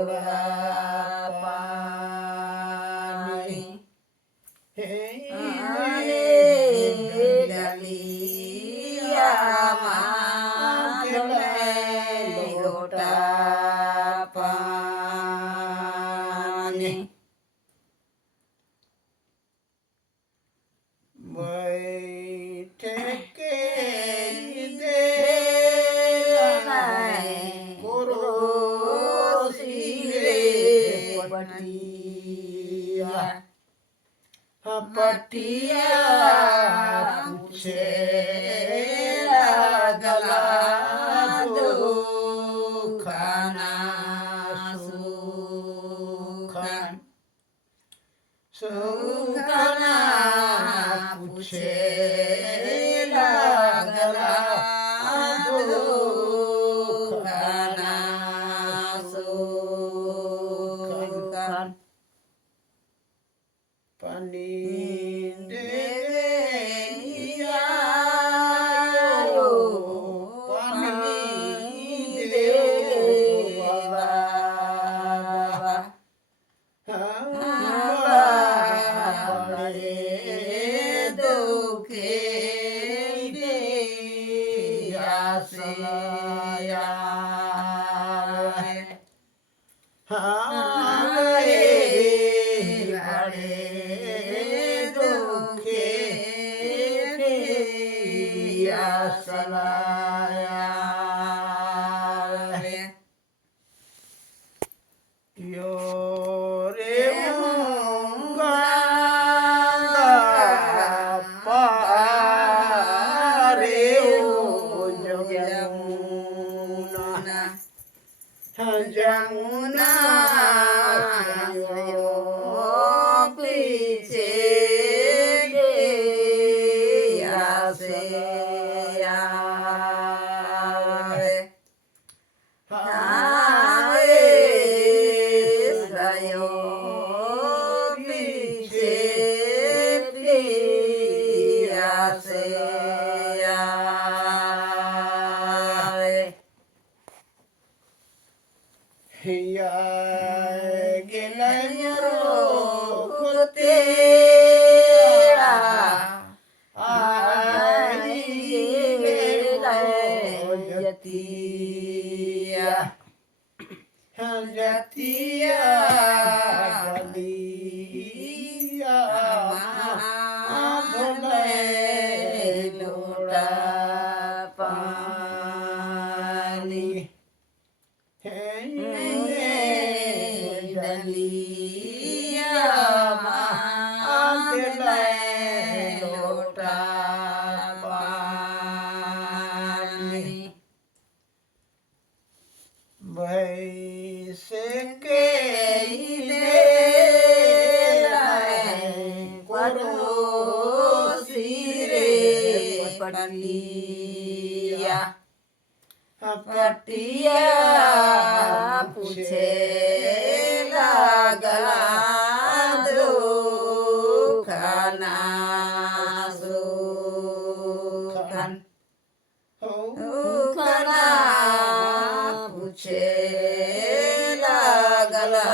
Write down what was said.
लोड़ा पानी आने डलिया मांगले लोटा पानी बैठे के दे कुरोसी रे पटिया पटिया पूछे गला दो खाना सुखन सुखना पूछे गला दो खाना सुखन पानी दे आयो पानी दे बाबा बड़े दुखे आसिया हाय बड़े सलाया यो रे गंगा पारे जमुना जमुना पीछे जतिया गलिया धोले लोड़ा पानी डलिया धोले लोड़ा पानी वैसे के दे कुरोसी रे पटिया पटिया पूछे गला दो खाना सुखन खाना पूछे गला